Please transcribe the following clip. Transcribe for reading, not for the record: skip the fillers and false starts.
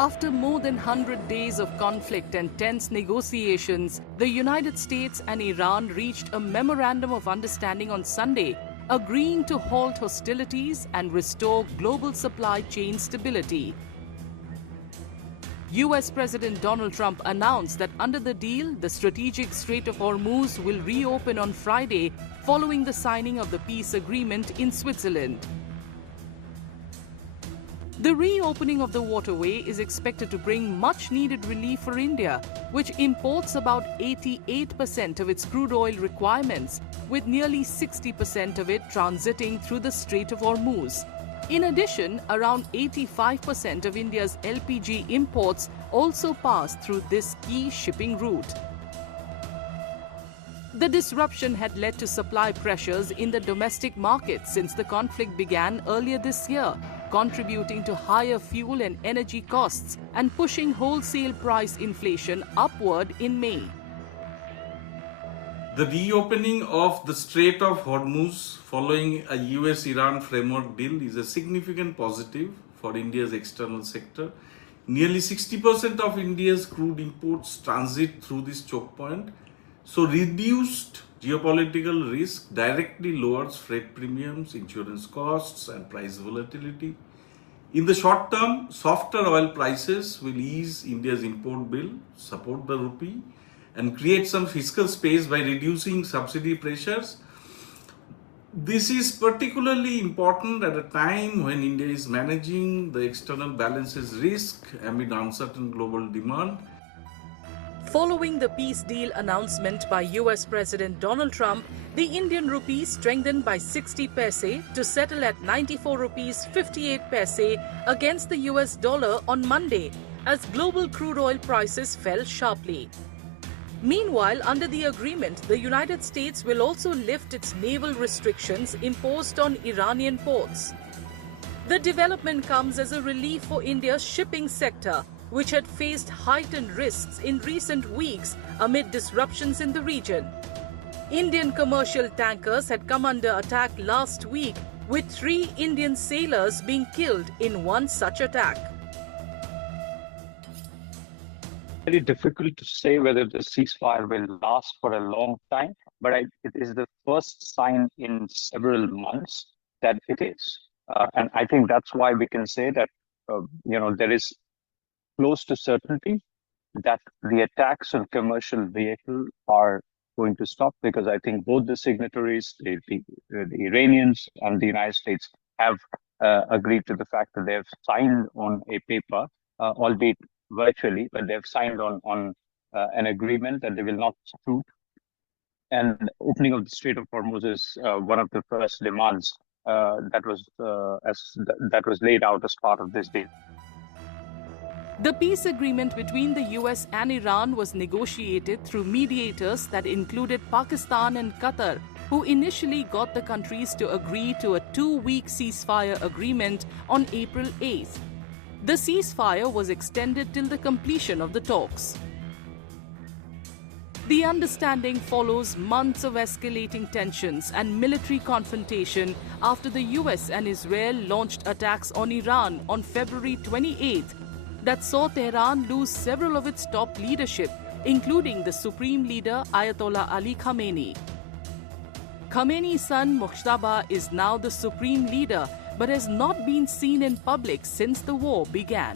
After more than 100 days of conflict and tense negotiations, the United States and Iran reached a memorandum of understanding on Sunday, agreeing to halt hostilities and restore global supply chain stability. US President Donald Trump announced that under the deal, the strategic Strait of Hormuz will reopen on Friday following the signing of the peace agreement in Switzerland. The reopening of the waterway is expected to bring much-needed relief for India, which imports about 88% of its crude oil requirements, with nearly 60% of it transiting through the Strait of Hormuz. In addition, around 85% of India's LPG imports also pass through this key shipping route. The disruption had led to supply pressures in the domestic market since the conflict began earlier this year, contributing to higher fuel and energy costs and pushing wholesale price inflation upward in May. The reopening of the Strait of Hormuz following a US-Iran framework deal is a significant positive for India's external sector. Nearly 60% of India's crude imports transit through this choke point, so reduced geopolitical risk directly lowers freight premiums, insurance costs, and price volatility. In the short term, softer oil prices will ease India's import bill, support the rupee, and create some fiscal space by reducing subsidy pressures. This is particularly important at a time when India is managing the external balances risk amid uncertain global demand. Following the peace deal announcement by US President Donald Trump, the Indian rupee strengthened by 60 paise to settle at 94 rupees 58 paise against the US dollar on Monday, as global crude oil prices fell sharply. Meanwhile, under the agreement, the United States will also lift its naval restrictions imposed on Iranian ports. The development comes as a relief for India's shipping sector, which had faced heightened risks in recent weeks amid disruptions in the region. Indian commercial tankers had come under attack last week, with 3 Indian sailors being killed in one such attack. Very difficult to say whether the ceasefire will last for a long time, but it is the first sign in several months that it is. And I think that's why we can say that, there is close to certainty that the attacks on commercial vehicles are going to stop, because I think both the signatories, the Iranians and the United States, have agreed to the fact that they have signed on a paper, albeit virtually, but they have signed on an agreement that they will not shoot. And opening of the Strait of Hormuz is one of the first demands that was laid out as part of this deal. The peace agreement between the US and Iran was negotiated through mediators that included Pakistan and Qatar, who initially got the countries to agree to a 2-week ceasefire agreement on April 8th. The ceasefire was extended till the completion of the talks. The understanding follows months of escalating tensions and military confrontation after the US and Israel launched attacks on Iran on February 28th that saw Tehran lose several of its top leadership, including the supreme leader Ayatollah Ali Khamenei. Khamenei's son Mujtaba is now the supreme leader, but has not been seen in public since the war began.